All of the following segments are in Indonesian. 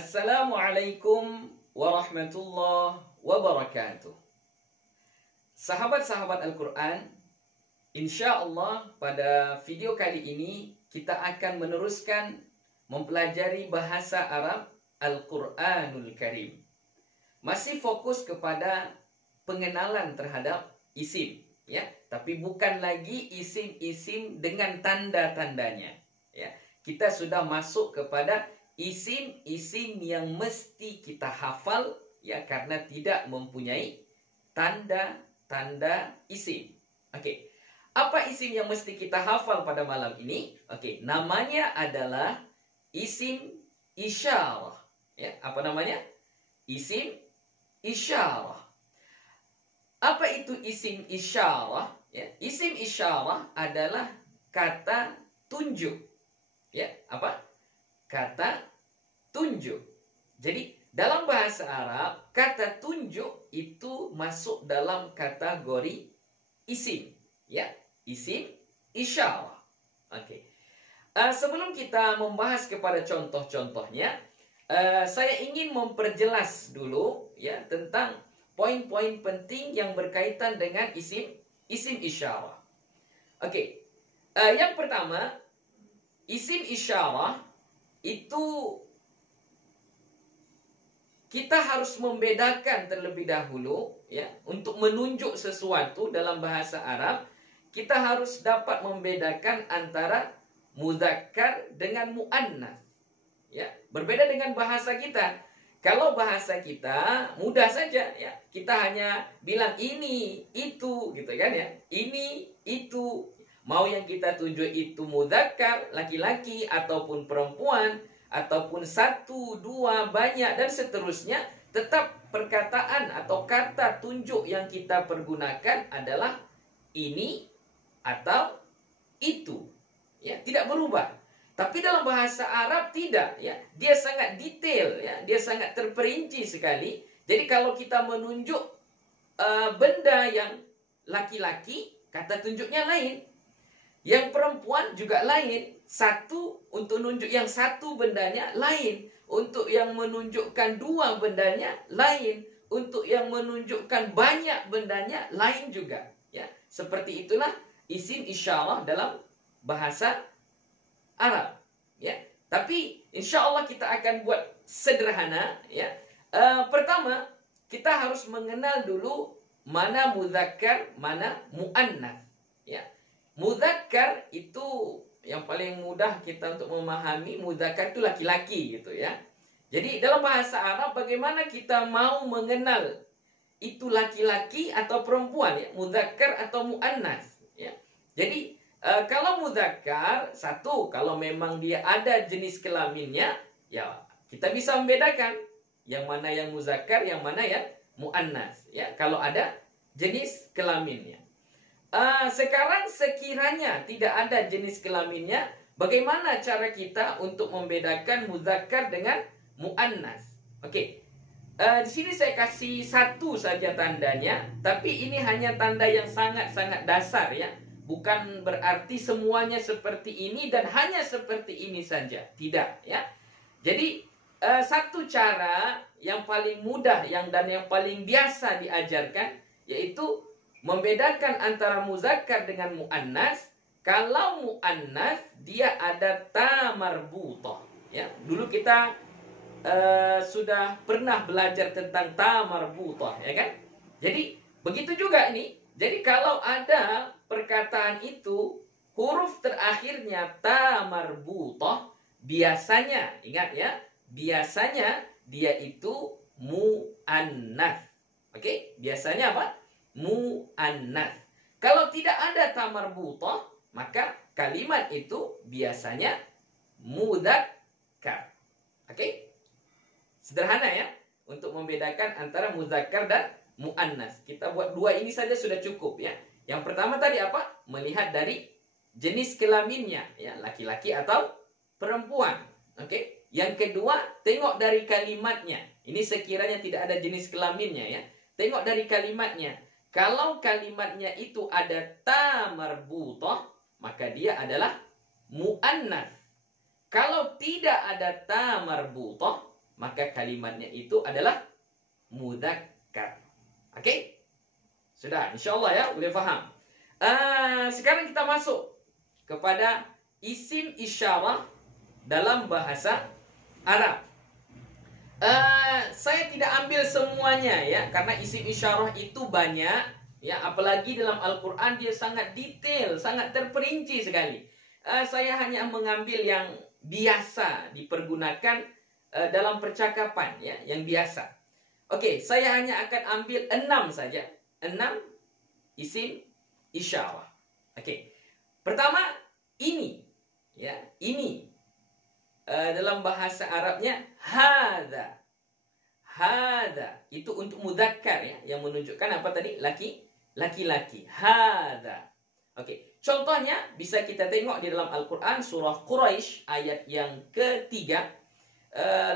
Assalamualaikum warahmatullahi wabarakatuh. Sahabat-sahabat Al-Quran, insya Allah pada video kali ini kita akan meneruskan mempelajari bahasa Arab Al-Quranul Karim. Masih fokus kepada pengenalan terhadap isim, ya, tapi bukan lagi isim-isim dengan tanda-tandanya, ya. Kita sudah masuk kepada isim-isim yang mesti kita hafal, ya, karena tidak mempunyai tanda-tanda isim. Oke. Apa isim yang mesti kita hafal pada malam ini? Oke, namanya adalah isim isyarah. Ya, apa namanya? Isim isyarah. Apa itu isim isyarah? Ya, isim isyarah adalah kata tunjuk. Ya, apa? Kata tunjuk. Jadi dalam bahasa Arab, kata tunjuk itu masuk dalam kategori isim, ya, isim isyarah. Oke. Sebelum kita membahas kepada contoh-contohnya, saya ingin memperjelas dulu, ya, tentang poin-poin penting yang berkaitan dengan isim isyarah. Oke. Yang pertama, isim isyarah itu kita harus membedakan terlebih dahulu, ya, untuk menunjuk sesuatu dalam bahasa Arab, kita harus dapat membedakan antara muzakkar dengan muannats. Ya, berbeda dengan bahasa kita. Kalau bahasa kita mudah saja, ya, kita hanya bilang ini, itu, gitu kan, ya. Ini, itu. Mau yang kita tuju itu muzakkar, laki-laki ataupun perempuan, ataupun satu, dua, banyak, dan seterusnya, tetap perkataan atau kata tunjuk yang kita pergunakan adalah ini atau itu. Ya, tidak berubah. Tapi dalam bahasa Arab tidak, ya. Dia sangat detail, ya. Dia sangat terperinci sekali. Jadi kalau kita menunjuk benda yang laki-laki, kata tunjuknya lain. Yang perempuan juga lain. Satu untuk menunjuk yang satu bendanya lain. Untuk yang menunjukkan dua bendanya lain. Untuk yang menunjukkan banyak bendanya lain juga. Ya, seperti itulah isim isyarah dalam bahasa Arab. Ya, tapi insya Allah kita akan buat sederhana. Ya, pertama kita harus mengenal dulu mana muzakkar, mana muannats. Ya. Muzakkar itu yang paling mudah kita untuk memahami. Muzakkar itu laki-laki, gitu, ya. Jadi dalam bahasa Arab bagaimana kita mau mengenal itu laki-laki atau perempuan, ya, muzakkar atau muannats, ya. Jadi kalau muzakkar, satu, kalau memang dia ada jenis kelaminnya, ya, kita bisa membedakan yang mana yang muzakkar, yang mana yang muannats, ya, kalau ada jenis kelaminnya. Sekarang sekiranya tidak ada jenis kelaminnya, bagaimana cara kita untuk membedakan muzakkar dengan muannats? Oke. Di sini saya kasih satu saja tandanya, tapi ini hanya tanda yang sangat-sangat dasar, ya. Bukan berarti semuanya seperti ini dan hanya seperti ini saja. Tidak, ya. Jadi satu cara yang paling mudah dan yang paling biasa diajarkan, yaitu membedakan antara muzakkar dengan muannats. Kalau muannats dia ada ta marbutah, ya. Dulu kita sudah pernah belajar tentang ta marbutah, ya kan? Jadi begitu juga ini. Jadi kalau ada perkataan itu huruf terakhirnya ta marbutah, biasanya, ingat, ya, biasanya dia itu muannats. Oke? Biasanya apa? Muannats. Kalau tidak ada ta marbutah, maka kalimat itu biasanya mudzakkar. Oke? Sederhana, ya, untuk membedakan antara muzakkar dan muannats. Kita buat dua ini saja sudah cukup, ya. Yang pertama tadi apa? Melihat dari jenis kelaminnya, ya, laki-laki atau perempuan. Oke? Yang kedua, tengok dari kalimatnya. Ini sekiranya tidak ada jenis kelaminnya, ya. Tengok dari kalimatnya. Kalau kalimatnya itu ada ta marbutah, maka dia adalah muannats. Kalau tidak ada ta marbutah, maka kalimatnya itu adalah mudzakkar. Okey? Sudah, insya-Allah ya, boleh faham. Sekarang kita masuk kepada isim isyarah dalam bahasa Arab. Saya tidak ambil semuanya ya, karena isim isyarah itu banyak ya, apalagi dalam Al-Quran dia sangat detail, sangat terperinci sekali. Saya hanya mengambil yang biasa dipergunakan dalam percakapan ya, yang biasa. Okey, saya hanya akan ambil 6 saja. 6 isim isyarah. Okey. Pertama, ini ya, ini dalam bahasa Arabnya hadza. Hadza itu untuk mudzakkar ya, yang menunjukkan apa tadi? Laki-laki. Hadza. Okey. Contohnya bisa kita tengok di dalam Al-Quran surah Quraisy ayat yang ketiga.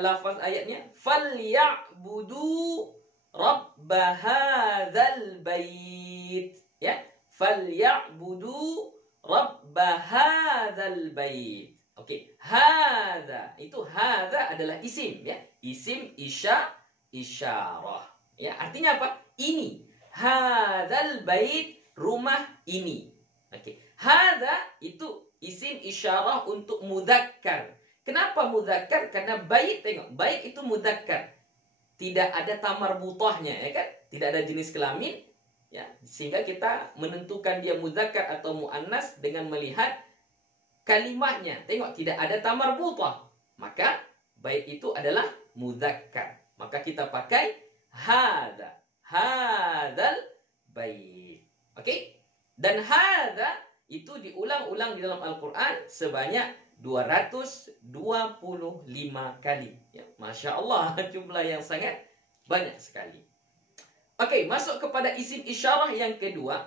Lafaz ayatnya falyabudu rabb hadzal bait ya, falyabudu rabb hadzal bait. Okey, hadza itu, hadza adalah isim ya, isim isyarah ya, artinya apa? Ini, hadzal bait, rumah ini. Okey, hadza itu isim isyarah untuk mudzakkar. Kenapa mudzakkar? Karena bait, tengok, bait itu mudzakkar. Tidak ada tamar butahnya ya kan? Tidak ada jenis kelamin ya, sehingga kita menentukan dia mudzakkar atau muannas dengan melihat kalimatnya. Tengok, tidak ada tamar butah. Maka bait itu adalah mudzakkar. Maka kita pakai hadza. Hadzal bait. Okey? Dan hadza itu diulang-ulang di dalam Al-Quran sebanyak 225 kali. Ya, Masya Allah, jumlah yang sangat banyak sekali. Okey, masuk kepada isim isyarah yang kedua.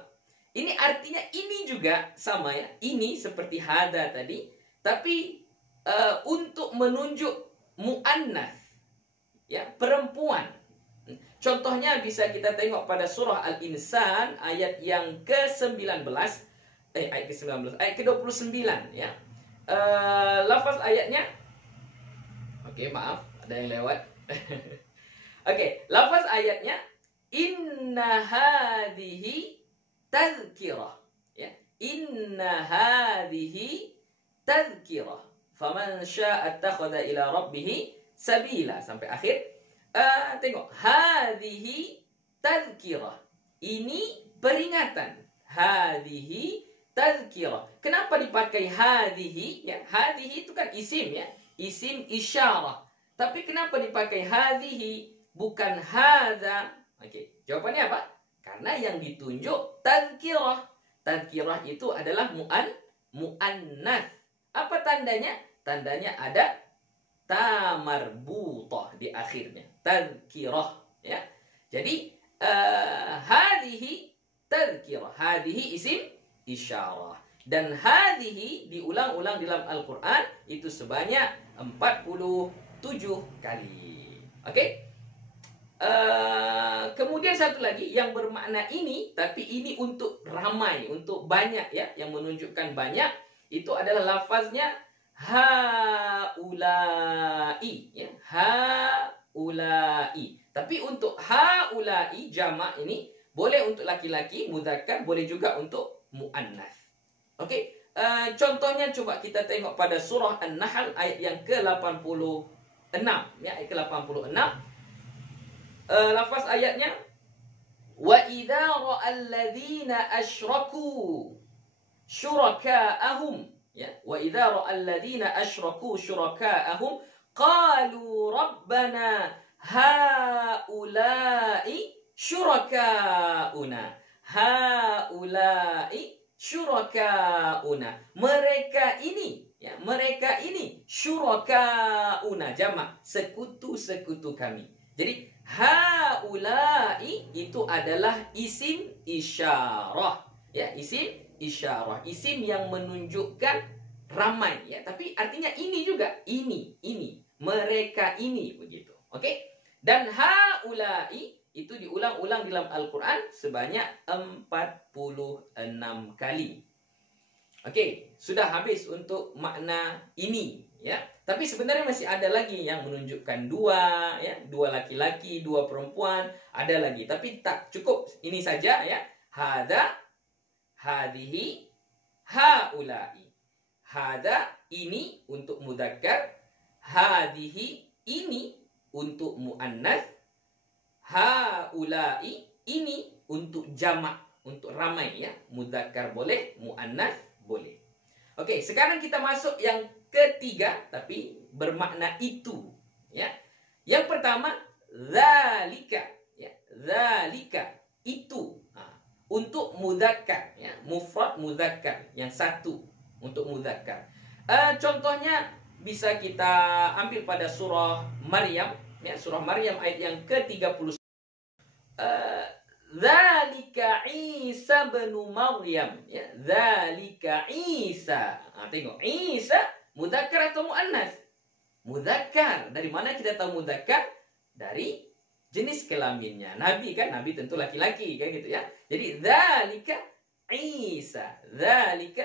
Ini artinya ini juga sama ya. Ini seperti hadza tadi, tapi untuk menunjuk muannas ya, perempuan. Contohnya bisa kita tengok pada surah Al-Insan ayat yang ke-19, ayat ke-19, ayat ke-29 ya. Lafaz ayatnya, okey, maaf, ada yang lewat. Okey, lafaz ayatnya inna hadhihi tadhkirah ya, inna hadhihi tadhkirah faman syaa'a attakhadha ila rabbih sabila, sampai akhir. Tengok, hadhihi tadhkirah, ini peringatan. Hadhihi tadhkirah. Kenapa dipakai hadhihi ya? Hadhihi itu kan isim ya, isim isyarah. Tapi kenapa dipakai hadhihi bukan hadza? Okey, jawabannya apa? Karena yang ditunjuk tadhkirah. Tadhkirah itu adalah muannas. Apa tandanya? Tandanya ada tamarbutah di akhirnya. Tadhkirah ya. Jadi hadhihi tadhkirah. Hadhihi isim isyarah. Dan hadhihi diulang-ulang dalam Al-Quran itu sebanyak 47 kali. Okey? Kemudian satu lagi yang bermakna ini, tapi ini untuk ramai, untuk banyak ya, yang menunjukkan banyak, itu adalah lafaznya haulai ya, haulai. Tapi untuk haulai jamak ini boleh untuk laki-laki mudzakkar, boleh juga untuk muannas. Okey, contohnya coba kita tengok pada surah An-Nahl ayat yang ke-86 ya, ayat ke-86. Lafaz ayatnya wa idza ra'al ladzina asyraku syuraka'ahum ya, wa idza ra'al ladzina asyraku syuraka'ahum qalu rabbana haula'i syuraka'una, haula'i syuraka'una, mereka ini ya, mereka ini syuraka'una jamak, sekutu-sekutu kami. Jadi haulai itu adalah isim isyarah ya, isim isyarah, isim yang menunjukkan ramai ya, tapi artinya ini juga, ini mereka ini, begitu. Okey, dan haulai itu diulang-ulang dalam Al-Quran sebanyak 46 kali. Okey, sudah habis untuk makna ini ya. Tapi sebenarnya masih ada lagi yang menunjukkan dua, ya, dua laki-laki, dua perempuan, ada lagi. Tapi tak cukup ini saja, ya. Hada, hadihi, haulai. Hada ini untuk mudzakkar, hadihi ini untuk muannas, haulai ini untuk jamak, untuk ramai, ya. Mudzakkar boleh, muannas boleh. Oke, sekarang kita masuk yang ketiga, tapi bermakna itu, ya. Yang pertama, zalika, ya. Zalika itu, untuk mudzakkar, ya. Mufrad mudzakkar, yang satu untuk mudzakkar. Contohnya bisa kita ambil pada surah Maryam, ya. Surah Maryam ayat yang ke-30. Zalika Isa bin Maryam, ya. Zalika Isa. Tengok, Isa mudzakkar atau muannas? Mudzakkar. Dari mana kita tahu mudzakkar? Dari jenis kelaminnya. Nabi kan, nabi tentu laki-laki kan gitu, ya. Jadi zalika Isa. Zalika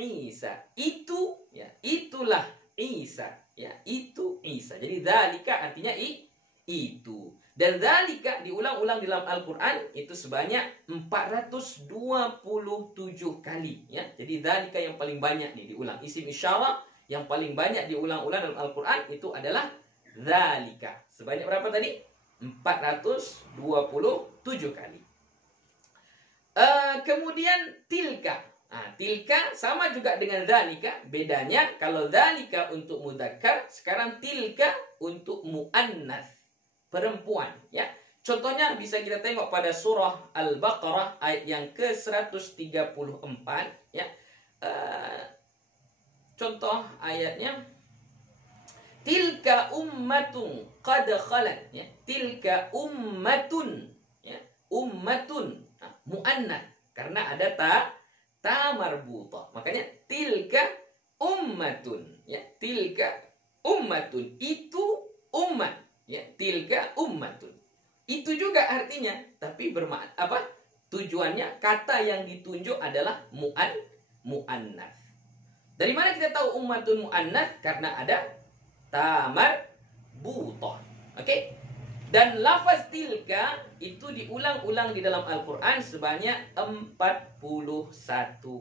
Isa. Itu, ya, itulah Isa, ya. Itu Isa. Jadi zalika artinya itu. Dan zalika diulang-ulang di dalam Al-Quran itu sebanyak 427 kali, ya. Jadi zalika yang paling banyak nih diulang. Isim isyarah yang paling banyak diulang-ulang dalam Al-Quran itu adalah zalika. Sebanyak berapa tadi? 427 kali. Kemudian tilka. Tilka sama juga dengan zalika. Bedanya kalau zalika untuk mudzakkar, sekarang tilka untuk muannas, perempuan, ya. Contohnya bisa kita tengok pada surah Al-Baqarah ayat yang ke-134, ya. Contoh ayatnya, tilka ummatun qad khalat, ya. Tilka ummatun, ya. Ummatun, muannas karena ada ta marbuthah. Makanya tilka ummatun, ya. Tilka ummatun, itu umat, ya. Tilka ummatun. Itu juga artinya, tapi bermakna apa? Tujuannya, kata yang ditunjuk adalah muannas. Dari mana kita tahu ummatun muannas? Karena ada ta marbuthah. Oke? Dan lafaz tilka itu diulang-ulang di dalam Al-Quran sebanyak 41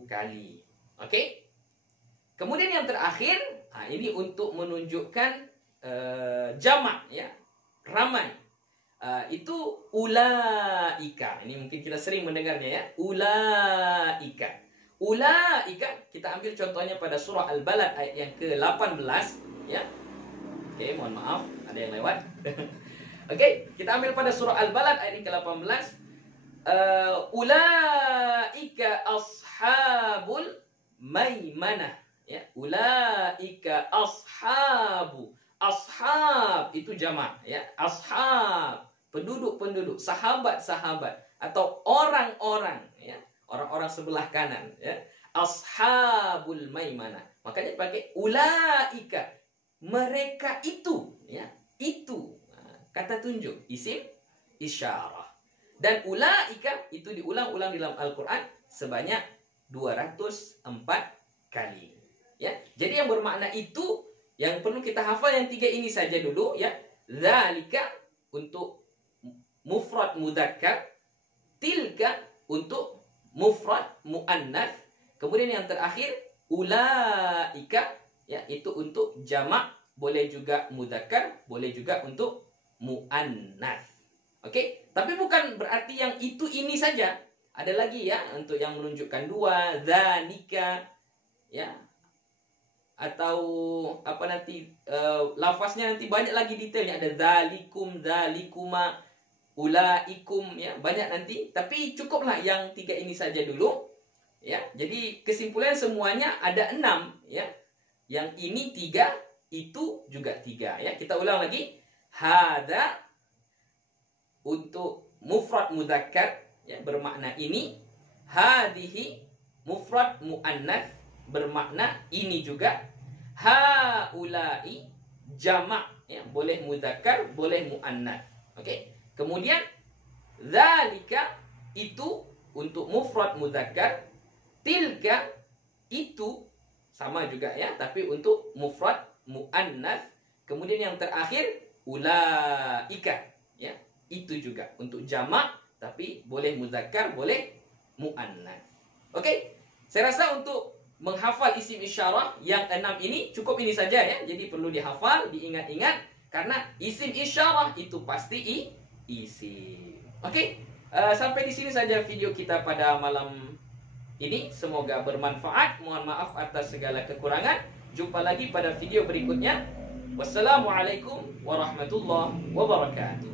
kali. Oke? Kemudian yang terakhir, ini untuk menunjukkan jamak, ya, ramai. Itu ulaika. Ini mungkin kita sering mendengarnya, ya. Ulaika. Ulaika, kita ambil contohnya pada surah Al-Balad ayat yang ke-18, ya. Oke, mohon maaf, ada yang lewat. Oke, kita ambil pada surah Al-Balad ayat yang ke-18. Ulaika ashabul maimanah, ya. Ulaika ashabu. Ashab itu jamak, ya. Ashab, penduduk-penduduk, sahabat-sahabat atau orang-orang, ya. Orang-orang sebelah kanan, ya. Ashabul maimanah. Makanya pakai ulaika, mereka itu, ya. Itu kata tunjuk, isim isyarah. Dan ulaika itu diulang-ulang di dalam Al-Quran sebanyak 204 kali, ya. Jadi yang bermakna itu, yang perlu kita hafal yang tiga ini saja dulu, ya. Zalika untuk mufrad mudzakkar, tilka untuk mufrad muannas, kemudian yang terakhir ulaika, ya, itu untuk jamak, boleh juga mudzakkar, boleh juga untuk muannas. Oke, tapi bukan berarti yang itu ini saja. Ada lagi, ya, untuk yang menunjukkan dua, zalika, ya. Atau apa nanti lafaznya nanti banyak lagi detailnya, ada zalikum, zalikuma, ulaikum, ya, banyak nanti. Tapi cukuplah yang tiga ini saja dulu, ya. Jadi kesimpulan semuanya ada 6, ya. Yang ini 3, itu juga 3, ya. Kita ulang lagi. Hada untuk mufrad mudzakkar, ya, bermakna ini. Hadihi mufrad muannas, bermakna ini juga. Haulai jamak, ya, boleh mudzakkar, boleh muannas. Oke. Kemudian zalika itu untuk mufrad mudzakkar, tilka itu sama juga, ya, tapi untuk mufrad muannats. Kemudian yang terakhir ulaika, ya. Itu juga untuk jamak, tapi boleh muzakkar, boleh muannats. Okey. Saya rasa untuk menghafal isim isyarah yang 6 ini cukup ini saja ya. Jadi perlu dihafal, diingat-ingat karena isim isyarah itu pasti isim. Okey. Sampai di sini saja video kita pada malam ini. Semoga bermanfaat. Mohon maaf atas segala kekurangan. Jumpa lagi pada video berikutnya. Wassalamualaikum warahmatullahi wabarakatuh.